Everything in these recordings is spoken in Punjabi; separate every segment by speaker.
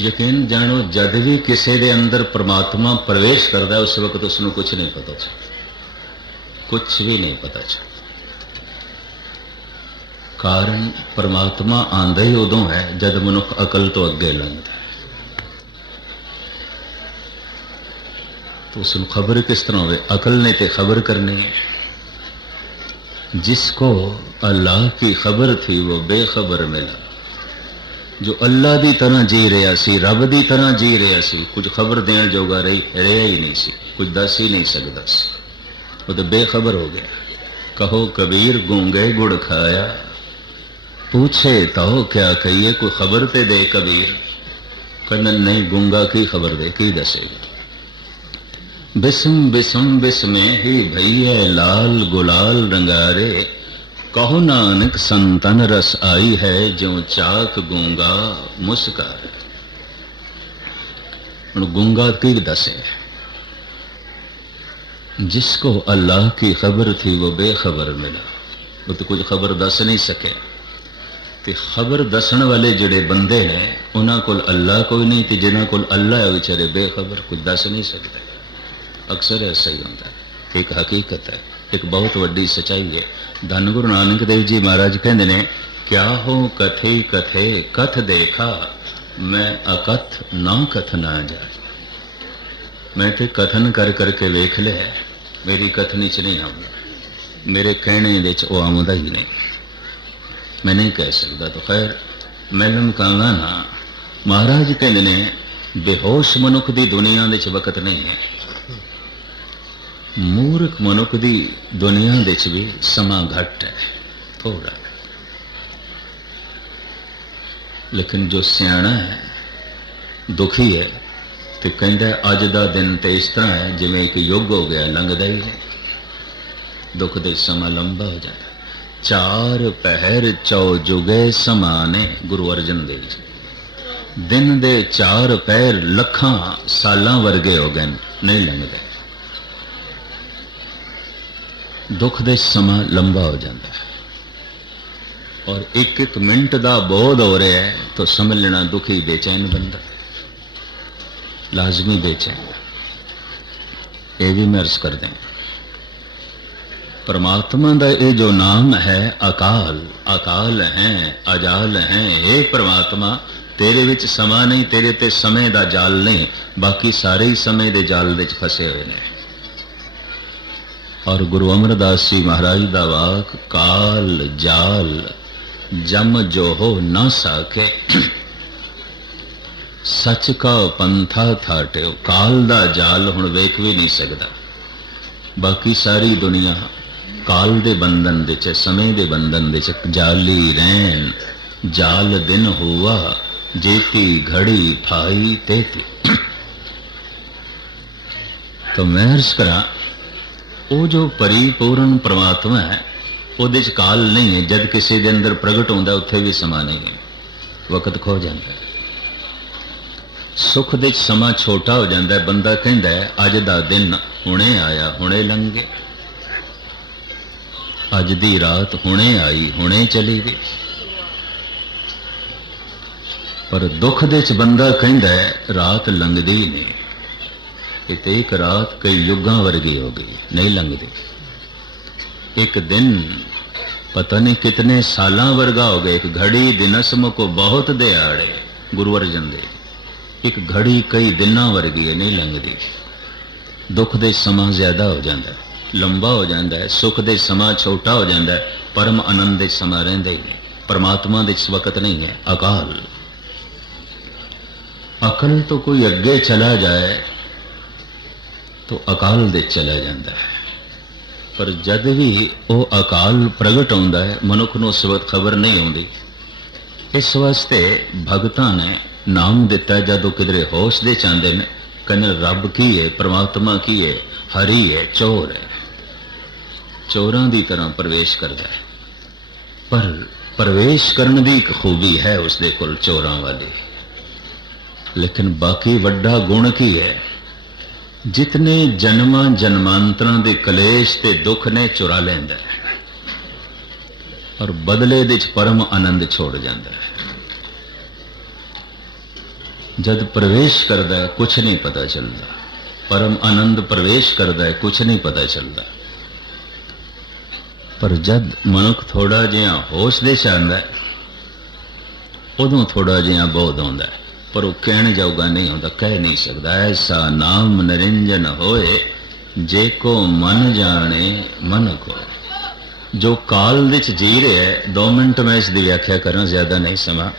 Speaker 1: ਯਕੀਨ ਜਾਣੋ, ਜਦ ਵੀ ਕਿਸੇ ਦੇ ਅੰਦਰ ਪ੍ਰਮਾਤਮਾ ਪ੍ਰਵੇਸ਼ ਕਰਦਾ, ਉਸ ਵਕਤ ਉਸ ਨੂੰ ਕੁਝ ਨਹੀਂ ਪਤਾ ਚੱਲਦਾ। ਕੁਝ ਵੀ ਨਹੀਂ ਪਤਾ ਚੱਲਦਾ। ਕਾਰਨ ਪਰਮਾਤਮਾ ਆਂਦਾ ਹੀ ਉਦੋਂ ਹੈ, ਜਦ ਮਨੁੱਖ ਅਕਲ ਤੋਂ ਅੱਗੇ ਲੰਘਦਾ ਤੋ ਉਸ ਨੂੰ ਖਬਰ ਕਿਸ ਤਰ੍ਹਾਂ ਹੋਵੇ? ਅਕਲ ਨੇ ਤੇ ਖਬਰ ਕਰਨੀ ਹੈ। ਜਿਸ ਕੋ ਅੱਲਾਹ ਕੀ ਖਬਰ ਥੀ, ਉਹ ਬੇਖਬਰ ਮਿਲਾ। ਜੋ ਅੱਲਾ ਦੀ ਤਰ੍ਹਾਂ ਜੀ ਰਿਹਾ ਸੀ ਰੱਬ ਦੀ ਤਰ੍ਹਾਂ ਜੀ ਰਿਹਾ ਸੀ ਕੁਝ ਖਬਰ ਦੇਣ ਜੋਗਾ ਰਹੀ ਰਿਹਾ ਹੀ ਨਹੀਂ ਸੀ ਕੁਝ ਦੱਸ ਹੀ ਨਹੀਂ ਸਕਦਾ ਸੀ ਉਹ ਤਾਂ ਬੇਖਬਰ ਹੋ ਗਿਆ ਕਹੋ ਕਬੀਰ ਗੂੰਗੇ ਗੁੜ ਖਾਇਆ ਪੁੱਛੇ ਤਾਂ ਕਿਆ ਕਹੀਏ ਕੋਈ ਖਬਰ ਤੇ ਦੇ ਕਬੀਰ ਕਹਿੰਦਾ ਨਹੀਂ ਗੂੰਗਾ ਕੀ ਖਬਰ ਦੇ ਕੀ ਦੱਸੇਗਾ ਬਿਸਮ ਬਿਸਮ ਬਿਸਮੇ ਹੀ ਭਈਏ ਲਾਲ کہو نانک سنتن رس آئی ہے جو چاک گونگا مسکا گونگا کی دسے؟ جس کو اللہ کی خبر تھی وہ بے خبر ملا۔ وہ تو کچھ خبر دس نہیں سکے۔ تے خبر دسن والے جڑے بندے ہیں، انہاں کو اللہ کوئی نہیں، تے جنہاں کو اللہ ہے، بیچارے بے خبر کچھ دس نہیں سکتے۔ اکثر ایسا ہی ہوتا ہے ایک حقیقت ہے۔ ਇੱਕ ਬਹੁਤ ਵੱਡੀ ਸਚਾਈ ਹੈ। ਧੰਨ ਗੁਰੂ ਨਾਨਕ ਦੇਵ ਜੀ ਮਹਾਰਾਜ ਕਹਿੰਦੇ ਨੇ ਕਿਆ ਹੋ ਕਥੇ ਕਥੇ ਕਥ ਦੇਖਾ, ਮੈਂ ਅਕਥ ਨਾ ਕਥਨਾ ਜਾਏ। ਮੈਂ ਤੇ ਕਥਨ ਕਰ ਕਰਕੇ ਵੇਖ ਲਿਆ, ਮੇਰੀ ਕਥਨੀ ਚ ਨਹੀਂ ਆਉਂਦਾ। ਮੇਰੇ ਕਹਿਣੇ ਦੇ ਚ ਉਹ ਆਉਂਦਾ ਹੀ ਨਹੀਂ। ਮੈਂ ਨਹੀਂ ਕਹਿ ਸਕਦਾ ਤਾਂ ਖੈਰ, ਮੈਂ ਲਮਕਾਂਗਾ ਨਾ। ਮਹਾਰਾਜ ਕਹਿੰਦੇ ਨੇ, ਬੇਹੋਸ਼ ਮਨੁੱਖ ਦੀ ਦੁਨੀਆ ਦੇ ਚ ਵਕਤ ਨਹੀਂ ਹੈ। ਮੂਰਖ ਮਨੁੱਖ ਦੀ ਦੁਨੀਆ ਦੇ ਚ ਵੀ ਸਮਾਂ ਘੱਟ ਹੈ ਥੋੜਾ ਲੇਕਿਨ ਜੋ ਸਿਆਣਾ ਹੈ, ਦੁਖੀ ਹੈ ਤੇ ਕਹਿੰਦਾ ਅੱਜ ਦਾ ਦਿਨ ਤੇ ਇਸ ਤਰ੍ਹਾਂ ਹੈ ਜਿਵੇਂ ਇੱਕ ਯੁੱਗ ਹੋ ਗਿਆ, ਲੰਘਦਾ ਹੀ ਨਹੀਂ। ਦੁੱਖ ਦੇ ਸਮਾਂ ਲੰਬਾ ਹੋ ਜਾਂਦਾ। ਚਾਰ ਪਹਿਰ ਚੌ ਜੁਗੇ ਸਮਾਨੇ, ਗੁਰੂ ਅਰਜਨ ਦੇਵ ਜੀ। ਦਿਨ ਦੇ ਚਾਰ ਪਹਿਰ ਲੱਖਾਂ ਸਾਲਾਂ ਵਰਗੇ ਹੋ ਗਏ, ਨਹੀਂ ਲੰਘਦੇ। ਦੁੱਖ ਦੇ ਸਮਾਂ ਲੰਬਾ ਹੋ ਜਾਂਦਾ ਹੈ। ਔਰ ਇੱਕ ਇੱਕ ਮਿੰਟ ਦਾ ਬੋਧ ਹੋ ਰਿਹਾ ਹੈ ਤਾਂ ਸਮਝ ਲੈਣਾ ਦੁਖੀ ਬੇਚੈਨ ਬੰਦਾ। ਲਾਜ਼ਮੀ ਬੇਚੈਨ। ਇਹ ਵੀ ਮੈਂ ਅਰਜ਼ ਕਰਦੇ ਹਾਂ। ਪਰਮਾਤਮਾ ਦਾ ਇਹ ਜੋ ਨਾਮ ਹੈ, ਅਕਾਲ ਅਕਾਲ ਹੈ, ਅਜਾਲ ਹੈ हे ਪਰਮਾਤਮਾ, ਤੇਰੇ ਵਿੱਚ ਸਮਾਂ ਨਹੀਂ, ਤੇਰੇ ਤੇ ਸਮੇਂ ਦਾ ਜਾਲ ਨਹੀਂ, ਬਾਕੀ ਸਾਰੇ ਹੀ ਸਮੇਂ ਦੇ ਜਾਲ ਵਿੱਚ ਫਸੇ ਹੋਏ ਨੇ। ਔਰ ਗੁਰੂ ਅਮਰਦਾਸ ਜੀ ਮਹਾਰਾਜ ਦਾ ਵਾਕ, ਕਾਲ, ਜਾਲ, ਜਮ ਜੋ ਹੋ ਨਾ ਸਕੇ ਸੱਚ ਕਾ ਪੰਥਾ ਥਾਟਿਓ, ਕਾਲ ਦਾ ਜਾਲ ਹੁਣ ਵੇਖ ਵੀ ਨਹੀਂ ਸਕਦਾ। ਬਾਕੀ ਸਾਰੀ ਦੁਨੀਆ ਕਾਲ ਦੇ ਬੰਧਨ ਵਿੱਚ ਸਮੇਂ ਦੇ ਬੰਧਨ ਵਿੱਚ ਜਾਲੀ ਰਹਿਣ, ਜਾਲ ਦਿਨ ਹੋਵਾ ਜੇਤੀ ਘੜੀ ਫਾਈ ਤੇਤੀ। ਤਾਂ ਮੈਂ ਅਰਜ਼ ਕਰਾਂ ਉਹ ਜੋ ਪਰਿਪੂਰਨ ਪ੍ਰਮਾਤਮਾ ਹੈ, ਉਹਦੇ ਚ ਕਾਲ ਨਹੀਂ ਹੈ, ਜਦ ਕਿਸੇ ਦੇ ਅੰਦਰ ਪ੍ਰਗਟ ਹੁੰਦਾ, ਉੱਥੇ ਵੀ ਸਮਾਂ ਨਹੀਂ ਹੈ। ਵਕਤ ਖੋ ਜਾਂਦਾ ਹੈ। ਸੁਖ ਦੇ ਚ ਸਮਾਂ ਛੋਟਾ ਹੋ ਜਾਂਦਾ ਹੈ, ਬੰਦਾ ਕਹਿੰਦਾ ਹੈ, ਅੱਜ ਦਾ ਦਿਨ ਹੁਣੇ ਆਇਆ, ਹੁਣੇ ਲੰਘ। ਗਿਆ ਅੱਜ ਦੀ ਰਾਤ ਹੁਣੇ ਆਈ, ਹੁਣੇ ਚਲੀ ਗਈ। ਪਰ ਦੁੱਖ ਦੇ ਚ ਬੰਦਾ ਕਹਿੰਦਾ ਹੈ, ਰਾਤ ਲੰਘਦੀ ਨਹੀਂ। ਇਹ ਇੱਕ ਰਾਤ ਕਈ ਯੁੱਗਾਂ ਵਰਗੀ ਹੋ ਗਈ, ਨਹੀਂ ਲੰਘਦੀ। ਇੱਕ ਦਿਨ ਪਤਾ ਨਹੀਂ ਕਿਤਨੇ ਸਾਲਾਂ ਵਰਗਾ ਹੋ ਗਿਆ, ਇੱਕ ਘੜੀ ਦਿਨਸਮ ਕੋ ਬਹੁਤ ਦਿਹਾੜੇ ਗੁਰੂ ਅਰਜਨ ਦੇ। ਇੱਕ ਘੜੀ ਕਈ ਦਿਨਾਂ ਵਰਗੀ ਹੈ, ਨਹੀਂ ਲੰਘਦੀ। ਦੁੱਖ ਦੇ ਸਮਾਂ ਜ਼ਿਆਦਾ ਹੋ ਜਾਂਦਾ ਹੈ ਲੰਬਾ ਹੋ ਜਾਂਦਾ ਹੈ, ਸੁਖ ਦੇ ਸਮਾਂ ਛੋਟਾ ਹੋ ਜਾਂਦਾ ਹੈ, ਪਰਮ ਆਨੰਦ ਦੇ ਸਮਾਂ ਰਹਿੰਦੇ ਹੀ ਪਰਮਾਤਮਾ ਦੇ ਵਕਤ ਨਹੀਂ ਹੈ, ਅਕਾਲ। ਅਕਲ ਤੋਂ ਕੋਈ ਅੱਗੇ ਚਲਾ ਜਾਏ ਤਾਂ ਅਕਾਲ ਦੇ ਚਲਾ ਜਾਂਦਾ ਹੈ। ਪਰ ਜਦ ਵੀ ਉਹ ਅਕਾਲ ਪ੍ਰਗਟ ਹੁੰਦਾ ਹੈ, ਮਨੁੱਖ ਨੂੰ ਉਸ ਵਕਤ ਖਬਰ ਨਹੀਂ ਆਉਂਦੀ। ਇਸ ਵਾਸਤੇ ਭਗਤਾਂ ਨੇ ਨਾਮ ਦਿੱਤਾ, ਜਦੋਂ ਕਿਧਰੇ ਹੋਸ਼ ਦੇ ਚਾਹੁੰਦੇ ਨੇ, ਕਹਿੰਦੇ ਰੱਬ ਕੀ ਹੈ ਪ੍ਰਮਾਤਮਾ ਕੀ ਹੈ ਹਰੀ ਹੈ ਚੋਰ ਹੈ ਚੋਰਾਂ ਦੀ ਤਰ੍ਹਾਂ ਪ੍ਰਵੇਸ਼ ਕਰਦਾ ਹੈ। ਪਰ ਪ੍ਰਵੇਸ਼ ਕਰਨ ਦੀ ਇੱਕ ਖੂਬੀ ਹੈ ਉਸ ਦੇ ਕੋਲ ਚੋਰਾਂ ਵਾਲੀ। ਲੇਕਿਨ ਬਾਕੀ ਵੱਡਾ ਗੁਣ ਕੀ ਹੈ? ਜਿਤਨੇ ਜਨਮਾਂ ਜਨਮਾਂਤਰਾਂ ਦੇ ਕਲੇਸ਼ ਤੇ ਦੁੱਖ ਨੇ ਚੁਰਾ ਲੈਂਦਾ ਹੈ, ਔਰ ਬਦਲੇ ਦੇ ਚ ਪਰਮ ਆਨੰਦ ਛੋੜ ਜਾਂਦਾ ਹੈ। ਜਦ ਪ੍ਰਵੇਸ਼ ਕਰਦਾ ਹੈ ਕੁਝ ਨਹੀਂ ਪਤਾ ਚੱਲਦਾ। ਪਰਮ ਆਨੰਦ ਪ੍ਰਵੇਸ਼ ਕਰਦਾ ਹੈ ਕੁਝ ਨਹੀਂ ਪਤਾ ਚੱਲਦਾ। ਪਰ ਜਦ ਮਨੁੱਖ ਥੋੜਾ ਜਿਹਾ ਹੋਸ਼ ਦੇ ਚ ਆਉਂਦਾ ਉਦੋਂ ਥੋੜਾ ਜਿਹਾ ਬੋਧ ਆਉਂਦਾ ਹੈ। ਪਰ ਉਹ ਕਹਿਣ ਜਾਊਗਾ ਨਹੀਂ ਹੁੰਦਾ, ਕਹਿ ਨਹੀਂ ਸਕਦਾ, ਐਸਾ ਨਾਮ ਨਰਿੰਜਨ ਹੋਏ, ਜੇ ਕੋ ਮਨ ਜਾਣੇ, ਮਨ ਕੋ। ਜੋ ਕਾਲ ਵਿੱਚ ਜੀ ਰਿਹਾ ਹੈ 2 ਮਿੰਟ ਮੈਂ ਇਸ ਦੀ ਵਿਆਖਿਆ ਕਰਾਂ, ਜ਼ਿਆਦਾ ਨਹੀਂ ਸਮਾਂ।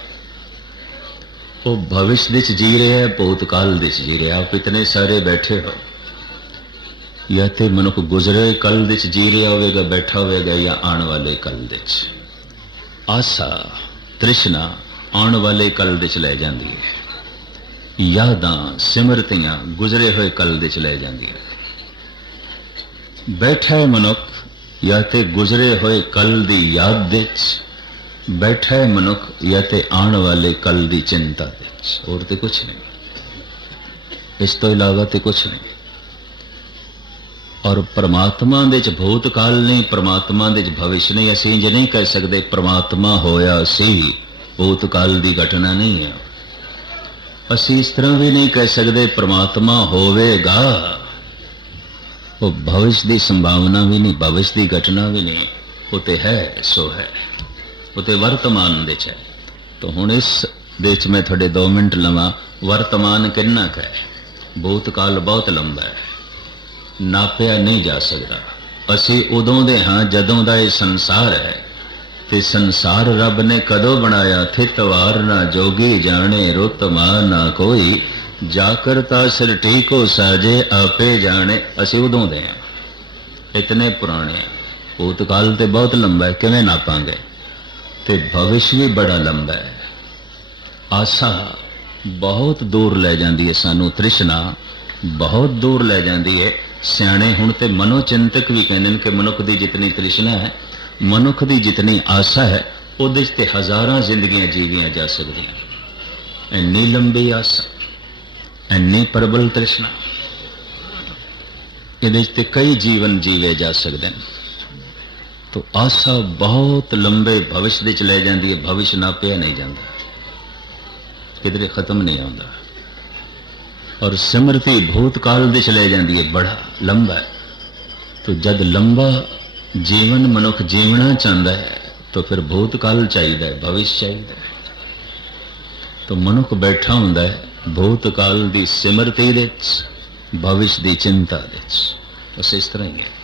Speaker 1: ਉਹ ਭਵਿਸ਼ ਵਿੱਚ ਜੀ ਰਿਹਾ ਹੈ, ਭੂਤਕਾਲ ਵਿੱਚ ਜੀ ਰਿਹਾ ਆਪ ਇਤਨੇ ਸਾਰੇ ਬੈਠੇ ਹੋ। ਜਾਂ ਤੇ ਮਨੁੱਖ ਗੁਜ਼ਰੇ ਕੱਲ ਵਿੱਚ ਜੀ ਰਿਹਾ ਹੋਵੇਗਾ, ਬੈਠਾ ਹੋਵੇਗਾ, ਜਾਂ ਆਉਣ ਵਾਲੇ ਕੱਲ ਵਿੱਚ। ਆਸਾ, ਤ੍ਰਿਸ਼ਨਾ ਆਉਣ ਵਾਲੇ ਕੱਲ ਵਿੱਚ ਲੈ ਜਾਂਦੀ ਹੈ। ਯਾਦਾਂ ਸਿਮਰਤੀਆਂ ਗੁਜ਼ਰੇ ਹੋਏ ਕਲ ਵਿੱਚ ਲੈ ਜਾਂਦੀਆਂ। ਬੈਠਾ ਮਨੁੱਖ ਜਾਂ ਤੇ ਗੁਜ਼ਰੇ ਹੋਏ ਕੱਲ ਦੀ ਯਾਦ ਵਿੱਚ ਬੈਠਾ ਹੈ ਮਨੁੱਖ ਜਾਂ ਤੇ ਆਉਣ ਵਾਲੇ ਕੱਲ ਦੀ ਚਿੰਤਾ ਵਿੱਚ ਹੋਰ ਤੇ ਕੁਝ ਨਹੀਂ। ਇਸ ਤੋਂ ਇਲਾਵਾ ਤੇ ਕੁਝ ਨਹੀਂ। ਔਰ ਪ੍ਰਮਾਤਮਾ ਦੇ ਵਿੱਚ ਭੂਤਕਾਲ ਨਹੀਂ, ਪ੍ਰਮਾਤਮਾ ਦੇ ਵਿੱਚ ਭਵਿਸ਼ ਨਹੀਂ। ਅਸੀਂ ਇੰਜ ਨਹੀਂ ਕਹਿ ਸਕਦੇ, ਪ੍ਰਮਾਤਮਾ ਹੋਇਆ ਸੀ, ਭੂਤਕਾਲ ਦੀ ਘਟਨਾ ਨਹੀਂ ਹੈ। ਅਸੀਂ ਇਸ ਤਰ੍ਹਾਂ ਵੀ ਨਹੀਂ ਕਹਿ ਸਕਦੇ, ਪ੍ਰਮਾਤਮਾ ਹੋਵੇਗਾ। ਉਹ ਭਵਿਸ਼ ਦੀ ਸੰਭਾਵਨਾ ਵੀ ਨਹੀਂ, ਭਵਿਸ਼ ਦੀ ਘਟਨਾ ਵੀ ਨਹੀਂ। ਉਹ ਤੇ ਹੈ, ਸੋ ਹੈ। ਉਹ ਤੇ ਵਰਤਮਾਨ ਦੇ ਚ ਹੈ। ਤਾਂ ਹੁਣ ਇਸ ਦੇ ਚ ਮੈਂ ਤੁਹਾਡੇ 2 ਮਿੰਟ ਲਵਾਂ। ਵਰਤਮਾਨ ਕਿੰਨਾ ਕੁ ਹੈ? ਭੂਤਕਾਲ ਬਹੁਤ ਲੰਬਾ ਹੈ। ਨਾਪਿਆ ਨਹੀਂ ਜਾ ਸਕਦਾ। ਅਸੀਂ ਉਦੋਂ ਦੇ ਹਾਂ ਜਦੋਂ ਦਾ ਇਹ ਸੰਸਾਰ ਹੈ। ਤੇ ਸੰਸਾਰ ਰੱਬ ਨੇ ਕਦੋਂ ਬਣਾਇਆ ਥਿਤਵਾਰ ਨਾ ਜੋਗੀ ਜਾਣੇ ਰੁਤਮਾ ਨਾ ਕੋਈ। ਜਾ ਕਰਤਾ ਸਿਰ ਸਾਜੇ, ਆਪੇ ਜਾਣੇ। ਅਸੀਂ ਉਦੋਂ ਦੇ ਹਾਂ ਇਤਨੇ ਪੁਰਾਣੇ ਹਾਂ ਭੂਤਕਾਲ ਤੇ ਬਹੁਤ ਲੰਬਾ ਹੈ, ਕਿਵੇਂ ਨਾਪਾਂਗੇ? ਤੇ ਭਵਿਸ਼ ਵੀ ਬੜਾ ਲੰਬਾ ਹੈ। ਆਸਾ ਬਹੁਤ ਦੂਰ ਲੈ ਜਾਂਦੀ ਹੈ ਸਾਨੂੰ, ਤ੍ਰਿਸ਼ਨਾ ਬਹੁਤ ਦੂਰ ਲੈ ਜਾਂਦੀ ਹੈ। ਸਿਆਣੇ ਹੁਣ ਤੇ ਮਨੋਚਿੰਤਕ ਵੀ ਕਹਿੰਦੇ ਨੇ ਕਿ ਮਨੁੱਖ ਦੀ ਜਿਤਨੀ ਤ੍ਰਿਸ਼ਨਾ ਹੈ ਮਨੁੱਖ ਦੀ ਜਿਤਨੀ ਆਸਾ ਹੈ, ਉਹਦੇ 'ਚ ਤੇ ਹਜ਼ਾਰਾਂ ਜ਼ਿੰਦਗੀਆਂ ਜੀਵੀਆਂ ਜਾ ਸਕਦੀਆਂ। ਇੰਨੀ ਲੰਬੀ ਆਸਾ, ਇੰਨੀ ਪ੍ਰਬਲ ਤ੍ਰਿਸ਼ਨਾ, ਇਹਦੇ 'ਚ ਤੇ ਕਈ ਜੀਵਨ ਜੀਵੇ ਜਾ ਸਕਦੇ ਨੇ। ਤੋ ਆਸਾ ਬਹੁਤ ਲੰਬੇ ਭਵਿਸ਼ ਦੇ ਚ ਲੈ ਜਾਂਦੀ ਹੈ, ਭਵਿਸ਼ ਨਾਪਿਆ ਨਹੀਂ ਜਾਂਦਾ। ਕਿਧਰੇ ਖਤਮ ਨਹੀਂ ਆਉਂਦਾ। ਔਰ ਸਿਮਰਤੀ ਭੂਤਕਾਲ ਦੇ ਚ ਲੈ ਜਾਂਦੀ ਹੈ, ਬੜਾ ਲੰਬਾ ਹੈ। ਤੋ ਜਦ ਲੰਬਾ ਜੀਵਨ ਮਨੁੱਖ ਜੀਵਣਾ ਚਾਹੁੰਦਾ ਹੈ, ਤਾਂ ਫਿਰ ਭੂਤਕਾਲ ਚਾਹੀਦਾ ਹੈ, ਭਵਿਸ਼ ਚਾਹੀਦਾ ਹੈ। ਤੋ ਮਨੁੱਖ ਬੈਠਾ ਹੁੰਦਾ ਹੈ, ਭੂਤਕਾਲ ਦੀ ਸਿਮਰਤੀ ਦੇ ਚ ਭਵਿਸ਼ ਦੀ ਚਿੰਤਾ ਦੇ ਚ ਬਸ ਇਸ ਤਰ੍ਹਾਂ ਹੀ ਹੈ।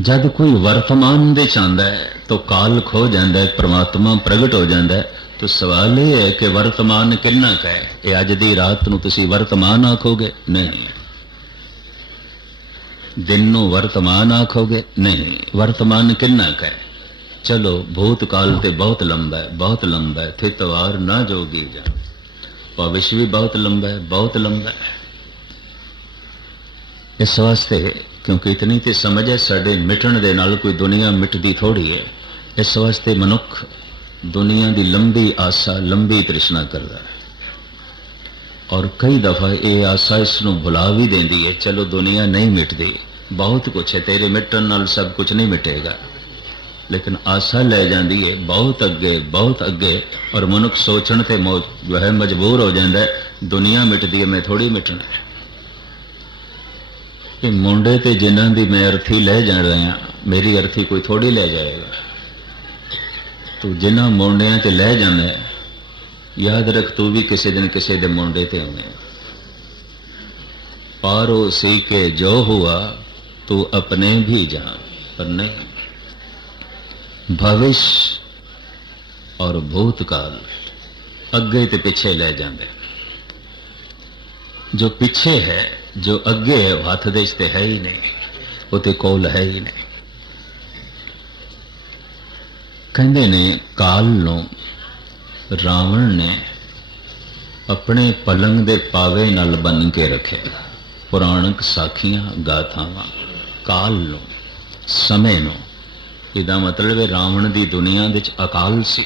Speaker 1: ਜਦ ਕੋਈ ਵਰਤਮਾਨ ਦੇ ਚਾਹੁੰਦਾ ਹੈ, ਤਾਂ ਕਾਲ ਖੋ ਜਾਂਦਾ ਹੈ, ਪ੍ਰਮਾਤਮਾ ਪ੍ਰਗਟ ਹੋ ਜਾਂਦਾ ਹੈ। ਤਾਂ ਸਵਾਲ ਇਹ ਹੈ ਕਿ ਵਰਤਮਾਨ ਕਿੰਨਾ ਕੁ ਹੈ? ਇਹ ਅੱਜ ਦੀ ਰਾਤ ਨੂੰ ਤੁਸੀਂ ਵਰਤਮਾਨ ਆਖੋਗੇ? ਨਹੀਂ। ਦਿਨ ਨੂੰ ਵਰਤਮਾਨ ਆਖੋਗੇ, ਨਹੀਂ, ਵਰਤਮਾਨ ਕਿੰਨਾ ਕੁ ਚਲੋ ਭੂਤ ਕਾਲ ਤੇ ਬਹੁਤ ਲੰਬਾ ਹੈ, ਬਹੁਤ ਲੰਬਾ ਹੈ ਥਿਤਵਾਰ ਨਾ ਜੋਗੀ ਜਾ ਭਵਿਸ਼ ਵੀ ਬਹੁਤ ਲੰਬਾ ਹੈ, ਬਹੁਤ ਲੰਬਾ ਹੈ। ਇਸ ਵਾਸਤੇ, ਕਿਉਂਕਿ ਇਤਨੀ ਤੇ ਸਮਝ ਹੈ, ਸਾਡੇ ਮਿਟਣ ਦੇ ਨਾਲ ਕੋਈ ਦੁਨੀਆ ਮਿਟਦੀ ਥੋੜੀ ਹੈ। ਇਸ ਵਾਸਤੇ ਮਨੁੱਖ ਦੁਨੀਆ ਦੀ ਲੰਬੀ ਆਸਾ, ਲੰਬੀ ਤ੍ਰਿਸ਼ਨਾ ਕਰਦਾ ਹੈ। ਔਰ ਕਈ ਦਫਾ ਇਹ ਆਸਾ ਇਸ ਨੂੰ ਭੁਲਾ ਵੀ ਦਿੰਦੀ ਹੈ, ਚਲੋ ਦੁਨੀਆ ਨਹੀਂ ਮਿਟਦੀ। ਬਹੁਤ ਕੁਛ ਹੈ, ਤੇਰੇ ਮਿਟਣ ਨਾਲ ਸਭ ਕੁਝ ਨਹੀਂ ਮਿਟੇਗਾ। ਲੇਕਿਨ ਆਸਾ ਲੈ ਜਾਂਦੀ ਹੈ, ਬਹੁਤ ਅੱਗੇ ਬਹੁਤ ਅੱਗੇ, ਔਰ ਮਨੁੱਖ ਸੋਚਣ ਤੇ ਜੋ ਹੈ, ਮਜਬੂਰ ਹੋ ਜਾਂਦਾ ਹੈ, ਦੁਨੀਆ ਮਿਟਦੀ ਹੈ, ਮੈਂ ਥੋੜੀ ਮਿਟਣਾ। ਹੈ ਕਿ ਮੁੰਡੇ ਤੇ ਜਿਨ੍ਹਾਂ ਦੀ ਮੈਂ ਅਰਥੀ ਲੈ ਜਾ ਰਿਹਾ ਮੇਰੀ ਅਰਥੀ ਕੋਈ ਥੋੜੀ ਲੈ ਜਾਏਗਾ। ਤੂੰ ਜਿਨ੍ਹਾਂ ਮੁੰਡਿਆਂ ਤੇ ਲੈ ਜਾਂਦਾ ਯਾਦ ਰੱਖ ਤੂੰ ਵੀ ਕਿਸੇ ਦਿਨ ਕਿਸੇ ਦੇ ਮੁੰਡੇ ਤੇ ਆਉਣੇ ਪਾਰੋ ਸੀ ਕੇ ਜੋ ਹੁਆ, ਤੂੰ ਆਪਣੇ ਵੀ ਜਾਣ, ਪਰ ਨਹੀਂ। ਭਵਿਸ਼ ਔਰ ਭੂਤਕਾਲ ਅੱਗੇ ਤੇ ਪਿੱਛੇ ਲੈ ਜਾਂਦੇ। ਜੋ ਪਿੱਛੇ ਹੈ, ਜੋ ਅੱਗੇ ਹੈ, ਉਹ ਹੱਥ ਦੇ ਤੇ ਹੈ ਹੀ ਨਹੀਂ, ਉਹ ਤੇ ਕੋਲ ਹੈ ਹੀ ਨਹੀਂ। ਕਹਿੰਦੇ ਨੇ, ਕਾਲ ਨੂੰ ਰਾਵਣ ਨੇ ਆਪਣੇ ਪਲੰਗ ਦੇ ਪਾਵੇ ਨਾਲ ਬੰਨ ਕੇ ਰੱਖਿਆ ਪੁਰਾਣਕ ਸਾਖੀਆਂ, ਗਾਥਾਵਾਂ, ਕਾਲ ਨੂੰ, ਸਮੇਂ ਨੂੰ। ਇਹਦਾ ਮਤਲਬ ਹੈ ਰਾਵਣ ਦੀ ਦੁਨੀਆ ਵਿੱਚ ਅਕਾਲ ਸੀ।